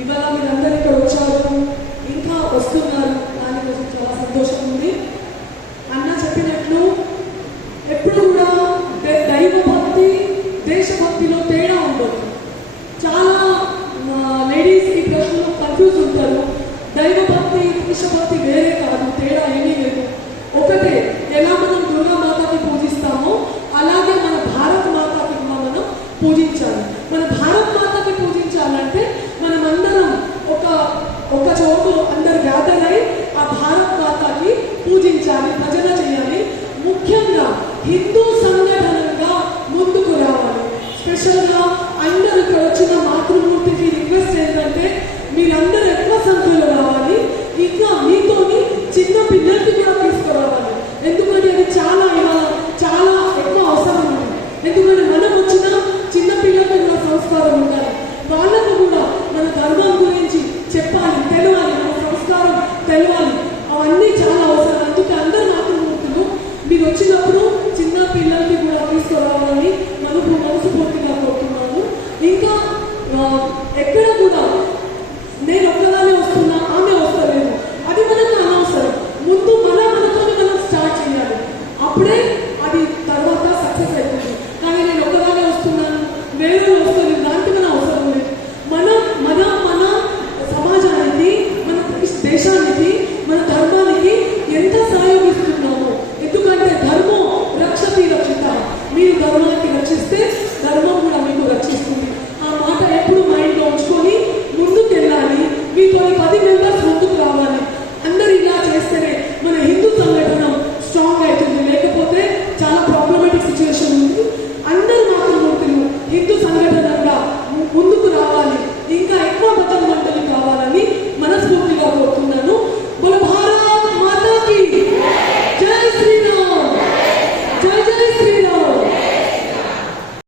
ఇవాళ మీరందరూ ఇక్కడ వచ్చారు, ఇంకా వస్తున్నారు, దానికోసం చాలా సంతోషం ఉంది. అన్న చెప్పినట్లు ఎప్పుడు కూడా దైవభక్తి దేశభక్తిలో తేడా ఉండదు. చాలా లేడీస్ ఈ ప్రశ్నలో కన్ఫ్యూజ్ ఉంటారు. దైవభక్తి దేశభక్తి వేరే కాదు, తేడా ఏమీ లేదు, ఒకటే. ఎలా మనం దుర్గా మాతకి పూజిస్తామో అలాగే మన భారత్ మాతకి మనం పూజించాలి. మన భారత్ మాతకి పూజించాలంటే మనమందరం ఒక చోటు అందరు గ్యాదర్ అయి ఆ భారత్ మాతకి పూజించాలి, భజన చేయాలి. ముఖ్యంగా హిందూ సంఘటనగా ముందుకు రావాలి. స్పెషల్గా అందరూ ఇక్కడ వచ్చిన మాతృమూర్తికి రిక్వెస్ట్ ఏంటంటే మీరందరూ ఎక్కువ సంఖ్యలో రావాలి. ఇంకా మీతోని చిన్న పిల్లలకి కూడా తీసుకురావాలి. ఎందుకంటే అది చాలా ఎక్కువ అవసరం ఉంది. ఎందుకంటే మనం వచ్చిన చిన్న పిల్లలకి కూడా సంస్కారం ఉండాలి. వాళ్ళకు కూడా మన ధర్మం గురించి చెప్పాలి, తెలవాలి, మన సంస్కారం తెలవాలి. అవన్నీ చాలా అవసరం. అందుకే అందరూ మాతృమూర్తులు మీరు వచ్చినప్పుడు చిన్న పిల్లలకి కూడా తీసుకురావాలని మనసు పూర్తిగా కోరుతున్నాను. ఇంకా